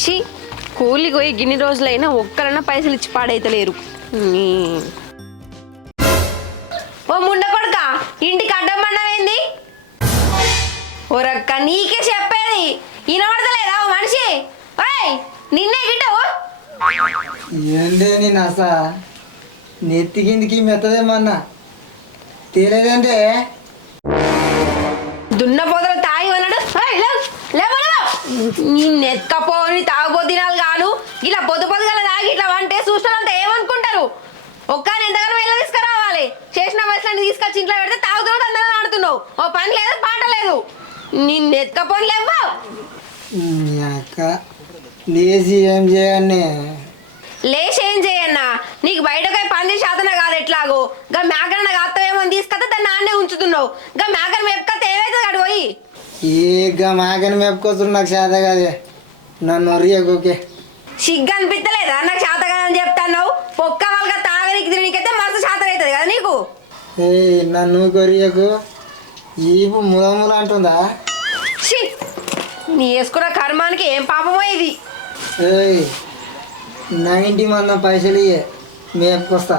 She కూలి పోయి గిన్ని రోజులైనా ఒక్కరన్నా పైసలు ఇచ్చి పాడైతలేరు. ఓ ముండ కొడుక ఇంటికి అడ్డం పడినవేంది? ఓ రక్క నీకే చెప్పేది వినబడతలేదా ఓ మనిషి? ఓయ్ నిన్నే గిట్టవు ఏందే నేను అసా నెత్తి కిందికి మెత్తదేమన్నా తెలియదంటే దున్న పోతలు తాగి అన్నాడు. నెత్కపోని తాగబోతు తినాలి కాదు. ఇలా పొద్దు పొద్దుగల తాగి ఇట్లా అంటే చూసినంత ఏమనుకుంటారు? ఒక్కని ఎంతగానో వెళ్ళ తీసుకురావాలి. చేసిన వయసులన్నీ తీసుకొచ్చి ఇంట్లో పెడితే తాగుతున్నావు అందరం ఆడుతున్నావు. ఓ పని లేదు పాట లేదు. నిన్ను ఎత్తుకపోని లేవ్వా అక్క లేచి ఏం చేయని లేచి ఏం చేయన్నా? నీకు బయటకు పని చేసి శాతన కాదు. ఎట్లాగో గా మేకన కాస్తావేమో తీసుకొస్తే దాన్ని నాన్నే ఉంచుతున్నావు. గా మేకన మేపుకొస్తే ఏమవుతుంది అటు పోయి? ఏగా మాకని మేపుకోవచ్చు నాకు చేత కాదే నన్ను ఒరియకోకే సిగ్గు అనిపిస్తలేదా? నాకు శాత కాదని చెప్తాను. పొక్క వాళ్ళగా తాగనికి తినకైతే మస్తు శాతం అవుతుంది కదా నీకు. ఏ నన్ను కొరియకు ఈపు ములముల అంటుందా? నీ వేసుకున్న కర్మానికి ఏం పాపమో ఇది. ఏయ్ 90 మంది పైసలు ఇయ్యే మేపుకొస్తా.